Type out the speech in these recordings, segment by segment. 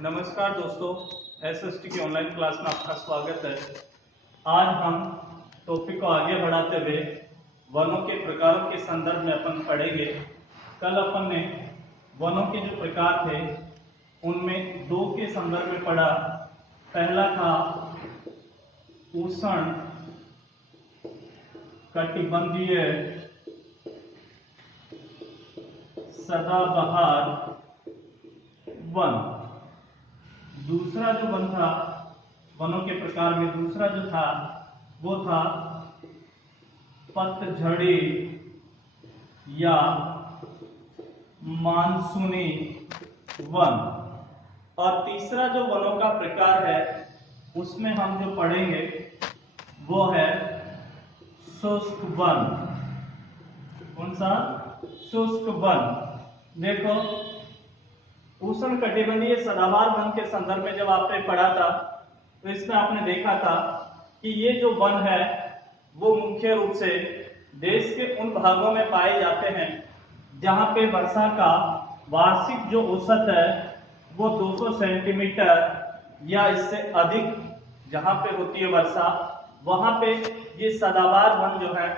नमस्कार दोस्तों, एसएसटी की ऑनलाइन क्लास में आपका स्वागत है। आज हम टॉपिक को आगे बढ़ाते हुए वनों के प्रकारों के संदर्भ में अपन पढ़ेंगे। कल अपन ने वनों के जो प्रकार थे उनमें दो के संदर्भ में पढ़ा। पहला था उष्ण कटिबंधीय सदाबहार वन। दूसरा जो वन था वनों के प्रकार में, दूसरा जो था वो था पतझड़ी या मानसूनी वन। और तीसरा जो वनों का प्रकार है उसमें हम जो पढ़ेंगे वो है शुष्क वन। कौन सा? शुष्क वन। देखो, उष्ण कटिबंधीय सदाबहार वन के संदर्भ में जब आपने पढ़ा था तो इसमें आपने देखा था कि ये जो वन है वो मुख्य रूप से देश के उन भागों में पाए जाते हैं जहां पे वर्षा का वार्षिक जो औसत है वो 200 सेंटीमीटर या इससे अधिक जहां पे होती है वर्षा, वहां पे ये सदाबहार वन जो है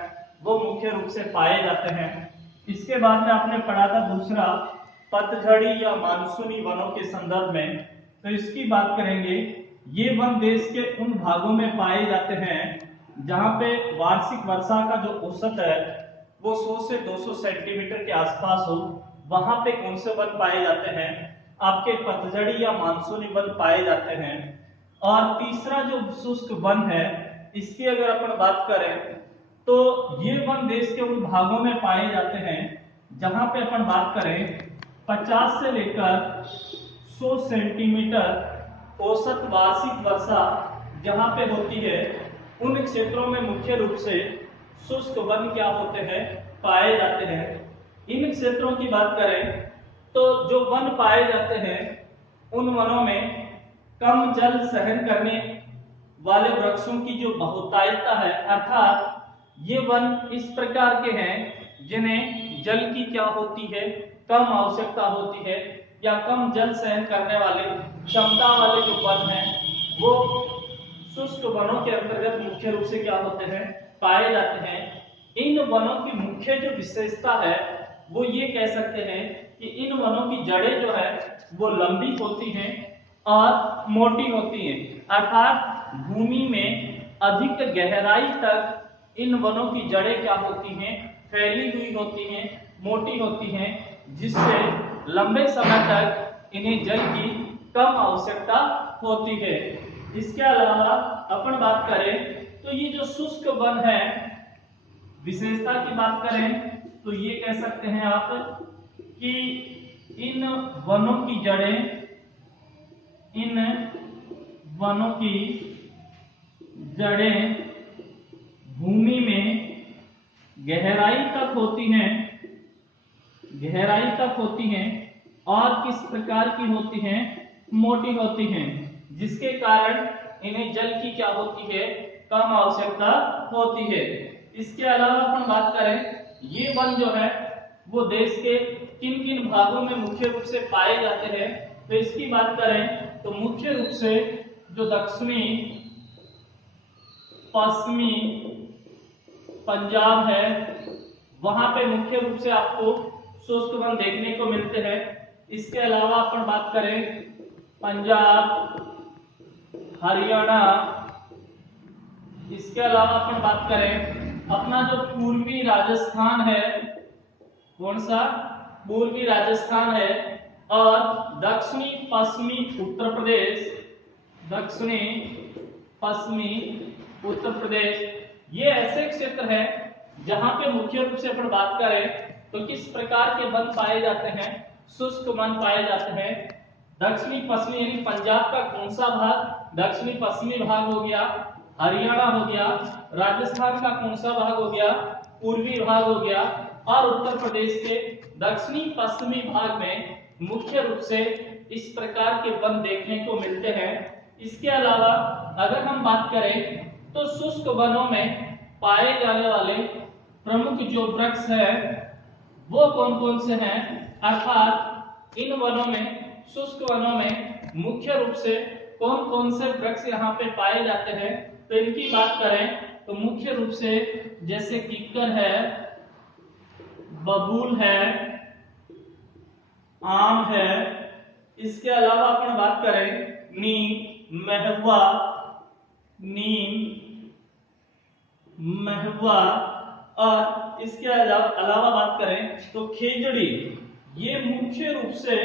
वो मुख्य रूप से पाए जाते हैं। इसके बाद में आपने पढ़ा था दूसरा पतझड़ी या मानसूनी वनों के संदर्भ में। तो इसकी बात करेंगे, ये वन देश के उन भागों में पाए जाते हैं जहां पे वार्षिक वर्षा का जो औसत है वो 100 से 200 सेंटीमीटर के आसपास हो। वहां पे कौन से वन पाए जाते हैं? आपके पतझड़ी या मानसूनी वन पाए जाते हैं। और तीसरा जो शुष्क वन है, इसकी अगर अपन बात करें तो ये वन देश के उन भागों में पाए जाते हैं जहां पे अपन बात करें 50 से लेकर 100 सेंटीमीटर औसत वार्षिक वर्षा जहां पे होती है, उन क्षेत्रों में मुख्य रूप से शुष्क वन क्या होते हैं? पाए जाते हैं। इन क्षेत्रों की बात करें तो जो वन पाए जाते हैं उन वनों में कम जल सहन करने वाले वृक्षों की जो बहुतायता है, अर्थात ये वन इस प्रकार के हैं जिन्हें जल की क्या होती है? कम आवश्यकता होती है, या कम जल सहन करने वाले क्षमता वाले जो वन हैं वो शुष्क वनों के अंतर्गत मुख्य रूप से क्या होते हैं? पाए जाते हैं। इन वनों की मुख्य जो विशेषता है वो ये कह सकते हैं कि इन वनों की जड़ें जो है वो लंबी होती हैं और मोटी होती हैं, अर्थात भूमि में अधिक गहराई तक इन वनों की जड़ें क्या होती हैं? फैली हुई होती हैं, मोटी होती हैं, जिससे लंबे समय तक इन्हें जल की कम आवश्यकता होती है। इसके अलावा अपन बात करें तो ये जो शुष्क वन है, विशेषता की बात करें तो ये कह सकते हैं आप कि इन वनों की जड़ें भूमि में गहराई तक होती हैं और किस प्रकार की होती हैं? मोटी होती हैं, जिसके कारण इन्हें जल की क्या होती है? कम आवश्यकता होती है। इसके अलावा अपन बात करें, ये वन जो है वो देश के किन किन भागों में मुख्य रूप से पाए जाते हैं, तो इसकी बात करें तो मुख्य रूप से जो दक्षिणी पश्चिमी पंजाब है वहां पे मुख्य रूप से आपको शुष्क वन देखने को मिलते हैं। इसके अलावा अपन बात करें पंजाब, हरियाणा, इसके अलावा अपन बात करें अपना जो पूर्वी राजस्थान है, कौन सा? पूर्वी राजस्थान है, और दक्षिणी पश्चिमी उत्तर प्रदेश, ये ऐसे क्षेत्र हैं जहां पे मुख्य रूप से अपन बात करें तो किस प्रकार के वन पाए जाते हैं? शुष्क वन पाए जाते हैं। दक्षिणी पश्चिमी यानी पंजाब का कौन सा भाग? दक्षिणी पश्चिमी भाग हो गया, हरियाणा हो गया, राजस्थान का कौन सा भाग हो गया? पूर्वी भाग हो गया, और उत्तर प्रदेश के दक्षिणी पश्चिमी भाग में मुख्य रूप से इस प्रकार के वन देखने को मिलते हैं। इसके अलावा अगर हम बात करें तो शुष्क वनों में पाए जाने वाले प्रमुख जो वृक्ष है वो कौन कौन से हैं? अर्थात इन वनों में शुष्क वनों में मुख्य रूप से कौन कौन से वृक्ष यहाँ पे पाए जाते हैं, तो इनकी बात करें तो मुख्य रूप से जैसे कीकर है, बबूल है, आम है, इसके अलावा अपन बात करें महुआ, महुआ, और इसके अलावा बात करें तो खेजड़ी। ये मुख्य रूप से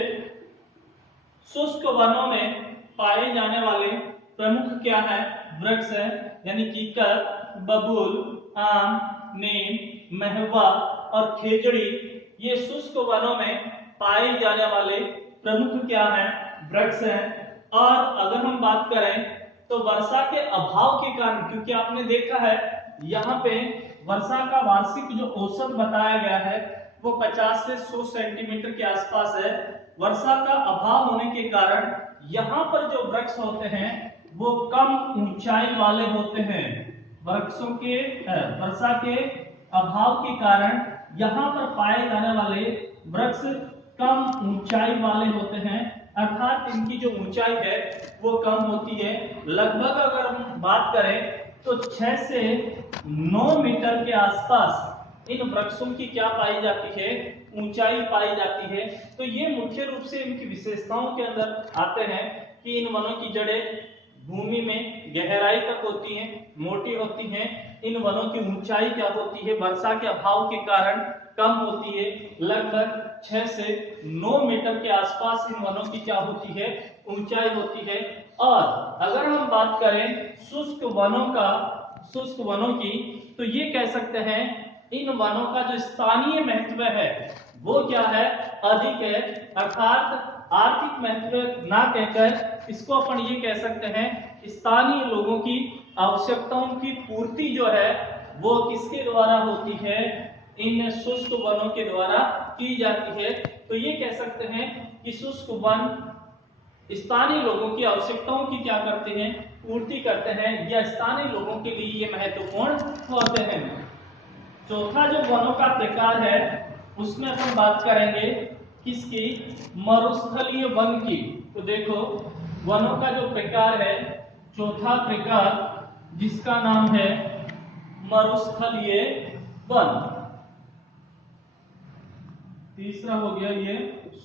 शुष्क वनों में पाए जाने वाले प्रमुख क्या है, वृक्ष है, यानी कीकर, बबूल, आम, नीम, महुआ और खेजड़ी। ये शुष्क वनों में पाए जाने वाले प्रमुख क्या है, वृक्ष हैं। और अगर हम बात करें तो वर्षा के अभाव के कारण, क्योंकि आपने देखा है यहाँ पे वर्षा का वार्षिक जो औसत बताया गया है वो 50 से 100 सेंटीमीटर के आसपास है। वर्षा का अभाव होने के कारण यहाँ पर जो वृक्ष होते हैं वो कम ऊंचाई वाले होते हैं। वृक्षों के वर्षा के अभाव के कारण यहाँ पर पाए जाने वाले वृक्ष कम ऊंचाई वाले होते हैं, अर्थात इनकी जो ऊंचाई है वो कम होती है। लगभग अगर हम बात करें तो 6 से 9 मीटर के आसपास इन वृक्षों की क्या पाई जाती है, ऊंचाई पाई जाती है। तो ये मुख्य रूप से इनकी विशेषताओं के अंदर आते हैं कि इन वनों की जड़ें भूमि में गहराई तक होती हैं, मोटी होती हैं। इन वनों की ऊंचाई क्या होती है, वर्षा के अभाव के कारण कम होती है, लगभग 6 से 9 मीटर के आसपास इन वनों की क्या होती है, ऊंचाई होती है। और अगर हम बात करें शुष्क वनों की, तो ये कह सकते हैं इन वनों का जो स्थानीय महत्व है वो क्या है, अधिक है, अर्थात आर्थिक महत्व ना कहकर इसको अपन ये कह सकते हैं स्थानीय लोगों की आवश्यकताओं की पूर्ति जो है वो किसके द्वारा होती है, इन शुष्क वनों के द्वारा की जाती है। तो ये कह सकते हैं कि शुष्क वन स्थानीय लोगों की आवश्यकताओं की क्या करते हैं, पूर्ति करते हैं, या स्थानीय लोगों के लिए ये महत्वपूर्ण होते हैं। चौथा जो वनों का प्रकार है उसमें हम बात करेंगे किसकी, मरुस्थलीय वन की। तो देखो वनों का जो प्रकार है, चौथा प्रकार जिसका नाम है मरुस्थलीय वन। तीसरा हो गया ये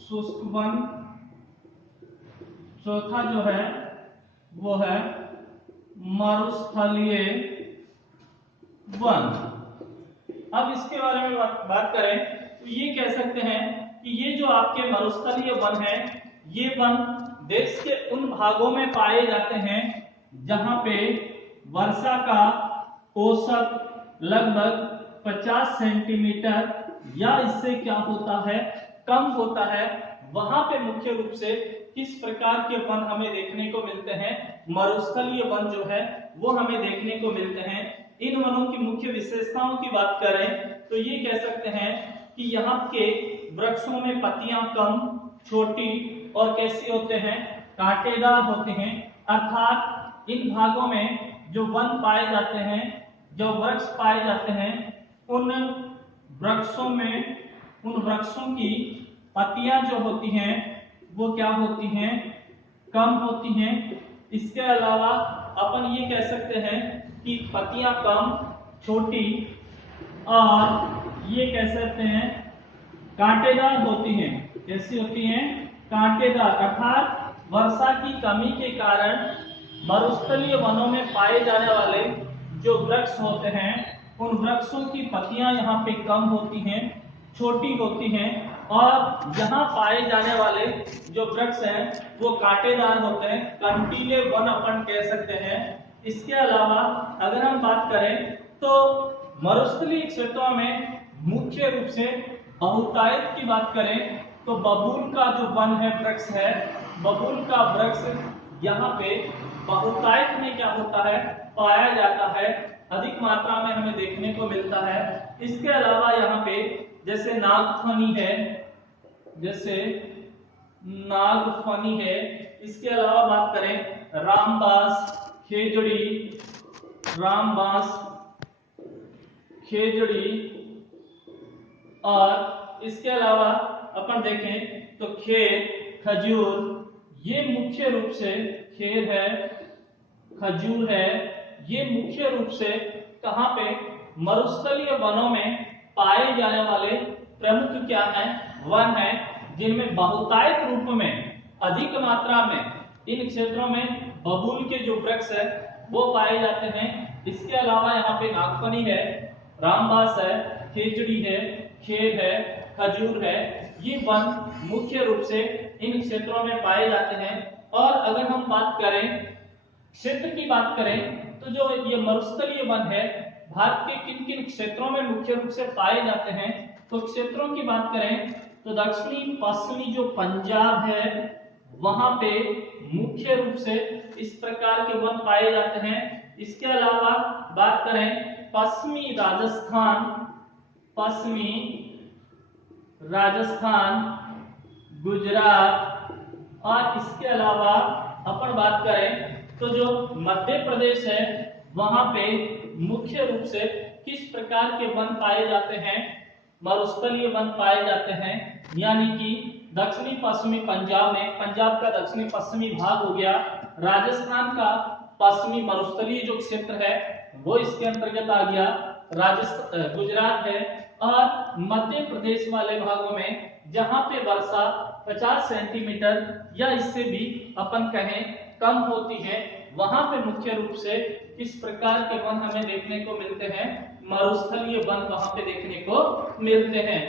शुष्क वन, चौथा जो है वो है मरुस्थलीय वन। अब इसके बारे में बात करें तो ये कह सकते हैं कि ये जो आपके मरुस्थलीय वन है, ये वन देश के उन भागों में पाए जाते हैं जहां पे वर्षा का औसत लगभग 50 सेंटीमीटर या इससे क्या होता है, कम होता है। वहां पे मुख्य रूप से किस प्रकार के वन हमें देखने को मिलते हैं, मरुस्थलीय वन जो है वो हमें देखने को मिलते हैं। इन वनों की मुख्य विशेषताओं की बात करें तो ये कह सकते हैं कि यहाँ के वृक्षों में पत्तियां कम, छोटी और कैसी होते हैं, कांटेदार होते हैं। अर्थात इन भागों में जो वन पाए जाते हैं, जो वृक्ष पाए जाते हैं, उन वृक्षों की पत्तियां जो होती हैं वो क्या होती हैं, कम होती हैं। इसके अलावा अपन ये कह सकते हैं कि पत्तियां कम, छोटी और ये कह सकते हैं कांटेदार होती हैं। कैसी होती हैं, कांटेदार। अर्थात वर्षा की कमी के कारण मरुस्थलीय वनों में पाए जाने वाले जो वृक्ष होते हैं उन वृक्षों की पत्तियां यहाँ पे कम होती हैं, छोटी होती हैं, और यहाँ पाए जाने वाले जो वृक्ष हैं वो कांटेदार होते हैं, कंटीले वन अपन कह सकते हैं। इसके अलावा अगर हम बात करें तो मरुस्थलीय क्षेत्रों में मुख्य रूप से बहुतायत की बात करें तो बबूल का जो वन है, वृक्ष है, बबूल का वृक्ष यहाँ पे बहुतायत में क्या होता है, पाया जाता है, अधिक मात्रा में हमें देखने को मिलता है। इसके अलावा यहाँ पे जैसे नागफनी है, इसके अलावा बात करें रामबांस, खेजड़ी, और इसके अलावा अपन देखें तो खेर, खजूर, ये मुख्य रूप से खेर है, खजूर है, ये मुख्य रूप से कहां पे मरुस्थलीय वनों में पाए जाने वाले प्रमुख क्या है, वन है, जिनमें बहुतायत रूप में अधिक मात्रा में इन क्षेत्रों में बबूल के जो वृक्ष है वो पाए जाते हैं। इसके अलावा यहाँ पे नागफनी है, रामबास है, खेजड़ी है, खेर है, खजूर है, ये वन मुख्य रूप से इन क्षेत्रों में पाए जाते हैं। और अगर हम बात करें क्षेत्र की बात करें तो जो ये मरुस्थलीय वन है भारत के किन किन क्षेत्रों में मुख्य रूप से पाए जाते हैं, तो क्षेत्रों की बात करें तो दक्षिणी पश्चिमी जो पंजाब है वहां पे मुख्य रूप से इस प्रकार के वन पाए जाते हैं। इसके अलावा बात करें पश्चिमी राजस्थान, गुजरात, और इसके अलावा अपन बात करें तो जो मध्य प्रदेश है वहां पे मुख्य रूप से किस प्रकार के वन पाए जाते हैं, मरुस्थलीय वन पाए जाते हैं। यानी कि दक्षिणी पश्चिमी पंजाब में, पंजाब का दक्षिणी पश्चिमी भाग हो गया, राजस्थान का पश्चिमी मरुस्थलीय जो क्षेत्र है वो इसके अंतर्गत आ गया, राजस्थान गुजरात है, और मध्य प्रदेश वाले भागों में जहां पे वर्षा 50 सेंटीमीटर या इससे भी अपन कहें कम होती है वहां पे मुख्य रूप से किस प्रकार के वन हमें देखने को मिलते हैं, मरुस्थलीय वन वहां पे देखने को मिलते हैं।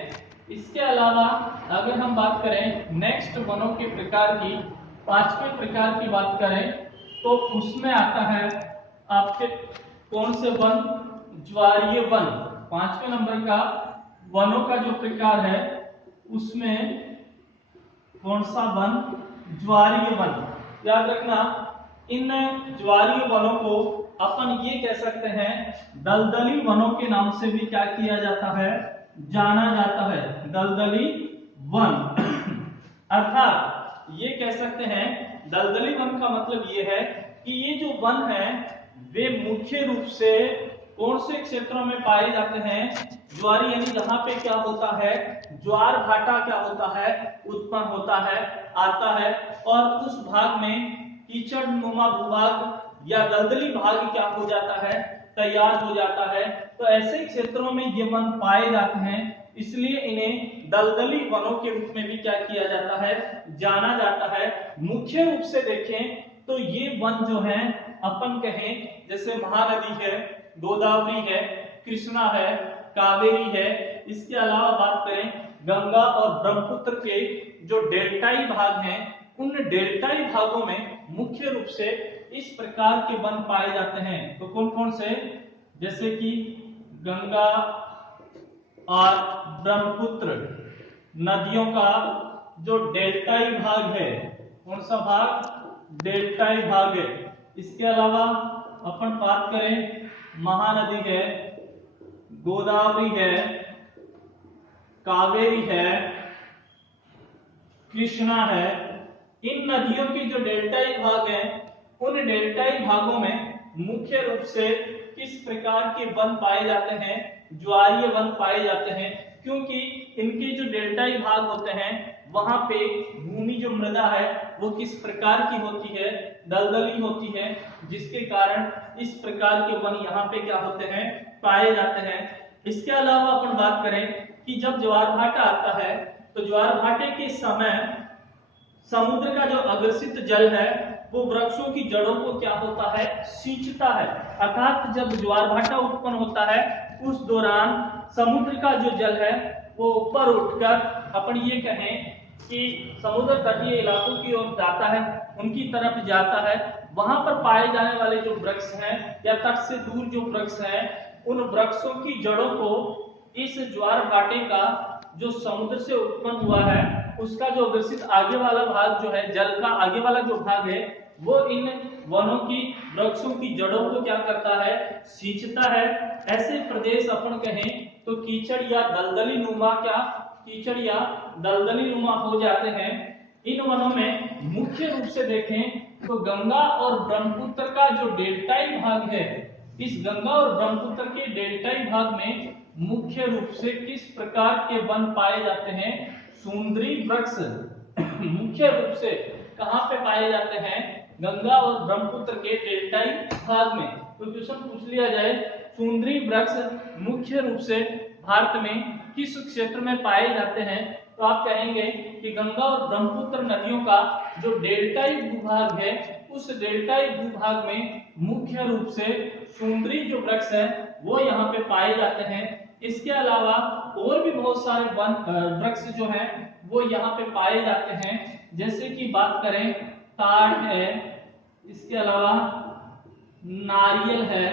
इसके अलावा अगर हम बात करें नेक्स्ट वनों के प्रकार की, पांचवें प्रकार की बात करें तो उसमें आता है आपके कौन से वन, ज्वारीय वन। पांचवें नंबर का वनों का जो प्रकार है उसमें कौन सा वन, ज्वारीय वन। याद रखना इन ज्वारीय वनों को अपन ये कह सकते हैं दलदली वनों के नाम से भी क्या किया जाता है, जाना जाता है, दलदली वन। अर्थात ये कह सकते हैं दलदली वन का मतलब ये है कि ये जो वन है वे मुख्य रूप से कौन से क्षेत्रों में पाए जाते हैं, ज्वारी, यानी जहां पे क्या होता है, ज्वार भाटा क्या होता है, उत्पन्न होता है, आता है, और उस भाग में कीचड़ नुमा भूभाग या दलदली भाग क्या हो जाता है, तैयार हो जाता है। तो ऐसे क्षेत्रों में ये वन पाए जाते हैं, इसलिए इन्हें दलदली वनों के रूप में भी क्या किया जाता है, जाना जाता है। मुख्य रूप से देखें तो ये वन जो है अपन कहें जैसे महानदी है, गोदावरी है, कृष्णा है, कावेरी है, इसके अलावा बात करें गंगा और ब्रह्मपुत्र के जो डेल्टाई भाग हैं उन डेल्टाई भागों में मुख्य रूप से इस प्रकार के वन पाए जाते हैं। तो कौन कौन से, जैसे कि गंगा और ब्रह्मपुत्र नदियों का जो डेल्टाई भाग है, कौन सा भाग, डेल्टाई भाग है। इसके अलावा अपन बात करें महानदी है, गोदावरी है, कावेरी है, कृष्णा है, इन नदियों के जो डेल्टाई भाग हैं उन डेल्टाई भागों में मुख्य रूप से किस प्रकार के वन पाए जाते हैं, ज्वारीय वन पाए जाते हैं, क्योंकि इनके जो डेल्टाई भाग होते हैं वहां पे भूमि जो मृदा है वो किस प्रकार की होती है, दलदली होती है, जिसके कारण इस प्रकार के वन यहाँ पे क्या होते हैं, पाए जाते हैं। इसके अलावा अपन बात करें कि जब ज्वार भाटा आता है तो ज्वार भाटे के समय समुद्र का जो अग्रसित जल है वो वृक्षों की जड़ों को क्या होता है, सींचता है। अर्थात जब ज्वार भाटा उत्पन्न होता है उस दौरान समुद्र का जो जल है वो ऊपर उठकर अपन ये कहें कि समुद्र तटीय इलाकों की ओर जाता है, उनकी तरफ जाता है। वहां पर पाए जाने वाले जो वृक्ष हैं या तट से दूर जो वृक्ष हैं उन वृक्षों की जड़ों को इस ज्वार भाटे का जो समुद्र से उत्पन्न हुआ है उसका जो अग्रसित आगे वाला भाग जो है, जल का आगे वाला जो भाग है वो इन वनों की वृक्षों की जड़ों को क्या करता है, सींचता है। ऐसे प्रदेश अपन कहें तो कीचड़ या दलदली नुमा, क्या कीचड़ या दलदली नुमा हो जाते हैं। इन वनों में मुख्य रूप से देखें तो गंगा और ब्रह्मपुत्र का जो डेल्टाई भाग है, इस गंगा और ब्रह्मपुत्र के डेल्टाई भाग में मुख्य रूप से किस प्रकार के वन पाए जाते हैं, सुंदरी वृक्ष मुख्य रूप से कहाँ पे पाए जाते हैं? गंगा और ब्रह्मपुत्र के डेल्टाई भाग में। तो क्वेश्चन पूछ लिया जाए सुंदरी वृक्ष मुख्य रूप से भारत में किस क्षेत्र में पाए जाते हैं, तो आप कहेंगे कि गंगा और ब्रह्मपुत्र नदियों का जो डेल्टाई भूभाग है उस डेल्टाई भूभाग में मुख्य रूप से सुंदरी जो वृक्ष है वो यहाँ पे पाए जाते हैं। इसके अलावा और भी बहुत सारे वन वृक्ष जो हैं वो यहाँ पे पाए जाते हैं, जैसे कि बात करें ताड़ है, इसके अलावा नारियल है,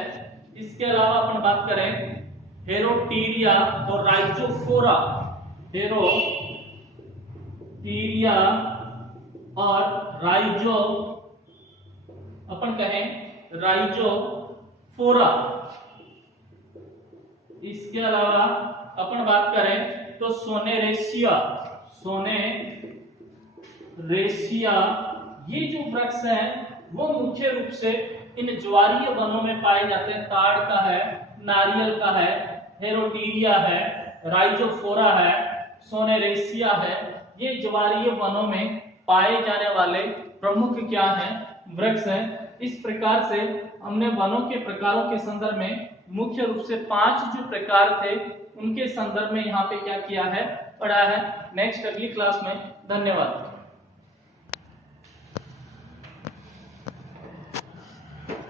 इसके अलावा अपन बात करें हेरोटीरिया और राइजोफोरा, हेरोटीरिया और राइजो अपन कहें राइजोफोरा। इसके अलावा अपन बात करें तो सोनेरेशिया, ये जो वृक्ष है वो मुख्य रूप से इन ज्वारीय वनों में पाए जाते हैं। ताड़ का है, नारियल का है, हेरोटीरिया है, राइजोफोरा है, सोनेरेशिया है, ये ज्वारीय वनों में पाए जाने वाले प्रमुख क्या हैं? वृक्ष हैं। इस प्रकार से हमने वनों के प्रकारों के संदर्भ में मुख्य रूप से 5 जो प्रकार थे उनके संदर्भ में यहाँ पे क्या किया है, पढ़ा है। नेक्स्ट अगली क्लास में। धन्यवाद।